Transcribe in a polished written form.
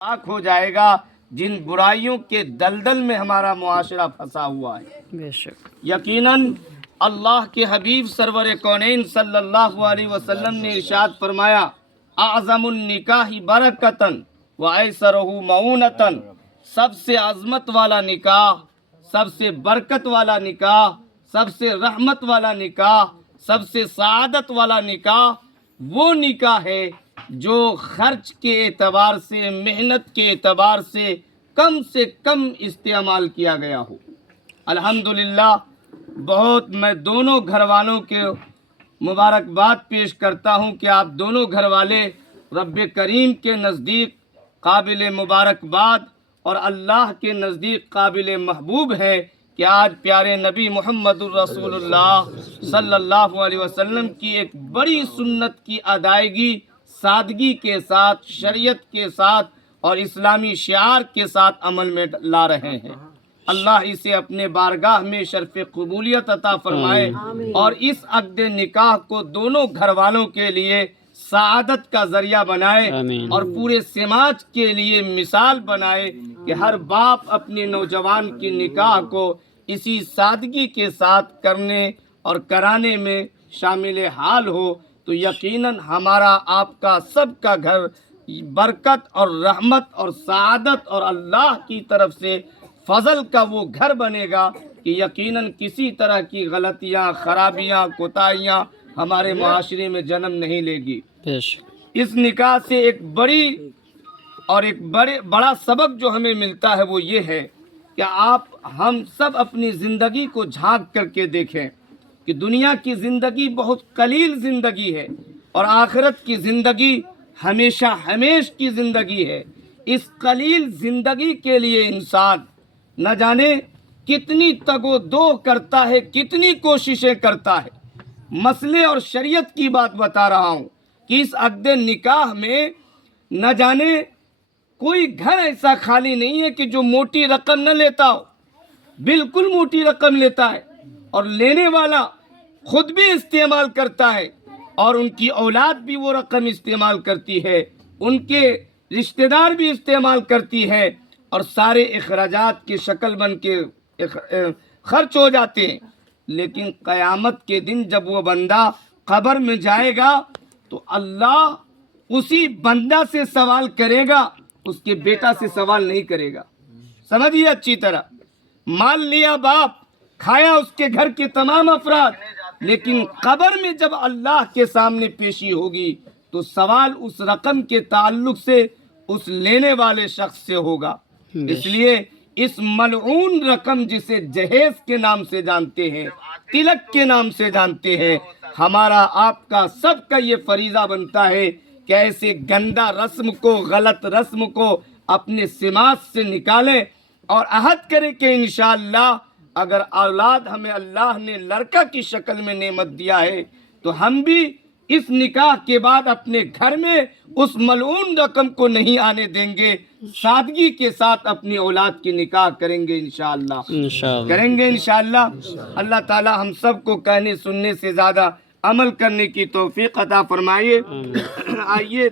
پاک ہو جائے گا جن برائیوں کے دلدل میں ہمارا معاشرہ پھنسا ہوا ہے۔ بے شک یقیناً اللہ کے حبیب سرور کونین صلی اللہ علیہ وسلم نے ارشاد فرمایا، اعظم النکاح برکتاً وایسرہ معونتاً، سب سے عظمت والا نکاح، سب سے برکت والا نکاح، سب سے رحمت والا نکاح، سب سے سعادت والا نکاح وہ نکاح ہے جو خرچ کے اعتبار سے، محنت کے اعتبار سے کم استعمال کیا گیا ہو۔ الحمدللہ بہت میں دونوں گھر والوں کے مبارکباد پیش کرتا ہوں کہ آپ دونوں گھر والے رب کریم کے نزدیک قابل مبارکباد اور اللہ کے نزدیک قابل محبوب ہے کہ آج پیارے نبی محمد الرسول اللہ صلی اللہ علیہ وسلم کی ایک بڑی سنت کی ادائیگی سادگی کے ساتھ، شریعت کے ساتھ اور اسلامی شعار کے ساتھ عمل میں لا رہے ہیں۔ اللہ اسے اپنے بارگاہ میں شرف قبولیت عطا فرمائے اور اس عقد نکاح کو دونوں گھر والوں کے لیے سعادت کا ذریعہ بنائے اور پورے سماج کے لیے مثال بنائے کہ ہر باپ اپنے نوجوان کی نکاح کو اسی سادگی کے ساتھ کرنے اور کرانے میں شامل حال ہو، تو یقیناً ہمارا آپ کا سب کا گھر برکت اور رحمت اور سعادت اور اللہ کی طرف سے فضل کا وہ گھر بنے گا کہ یقیناً کسی طرح کی غلطیاں، خرابیاں، کوتاہیاں ہمارے معاشرے میں جنم نہیں لے گی۔ بے شک اس نکاح سے ایک بڑا سبق جو ہمیں ملتا ہے وہ یہ ہے کہ ہم سب اپنی زندگی کو جھانک کر کے دیکھیں کہ دنیا کی زندگی بہت قلیل زندگی ہے اور آخرت کی زندگی ہمیشہ ہمیش کی زندگی ہے۔ اس قلیل زندگی کے لیے انسان نہ جانے کتنی تگ و دو کرتا ہے، کتنی کوششیں کرتا ہے۔ مسئلے اور شریعت کی بات بتا رہا ہوں کہ اس عقد نکاح میں نہ جانے کوئی گھر ایسا خالی نہیں ہے کہ جو موٹی رقم نہ لیتا ہو، بالکل موٹی رقم لیتا ہے اور لینے والا خود بھی استعمال کرتا ہے اور ان کی اولاد بھی وہ رقم استعمال کرتی ہے، ان کے رشتہ دار بھی استعمال کرتی ہے اور سارے اخراجات کی شکل بن کے خرچ ہو جاتے ہیں۔ لیکن قیامت کے دن جب وہ بندہ قبر میں جائے گا تو اللہ اسی بندہ سے سوال کرے گا، اس کے بیٹا سے سوال نہیں کرے گا۔ سمجھیے اچھی طرح، مال لیا باپ، کھایا اس کے گھر کے تمام افراد، لیکن قبر میں جب اللہ کے سامنے پیشی ہوگی تو سوال اس رقم کے تعلق سے اس لینے والے شخص سے ہوگا۔ اس لیے اس ملعون رقم جسے جہیز کے نام سے جانتے ہیں، تلک کے نام سے جانتے ہیں، ہمارا آپ کا سب کا یہ فریضہ بنتا ہے کہ ایسے گندا رسم کو، غلط رسم کو اپنے سماج سے نکالیں اور عہد کریں کہ انشاءاللہ اگر اولاد ہمیں اللہ نے لڑکا کی شکل میں نعمت دیا ہے تو ہم بھی اس نکاح کے بعد اپنے گھر میں اس ملعون رقم کو نہیں آنے دیں گے، سادگی کے ساتھ اپنی اولاد کی نکاح کریں گے انشاءاللہ، کریں گے انشاءاللہ۔ اللہ تعالی ہم سب کو کہنے سننے سے زیادہ عمل کرنے کی توفیق عطا فرمائیے۔ آئیے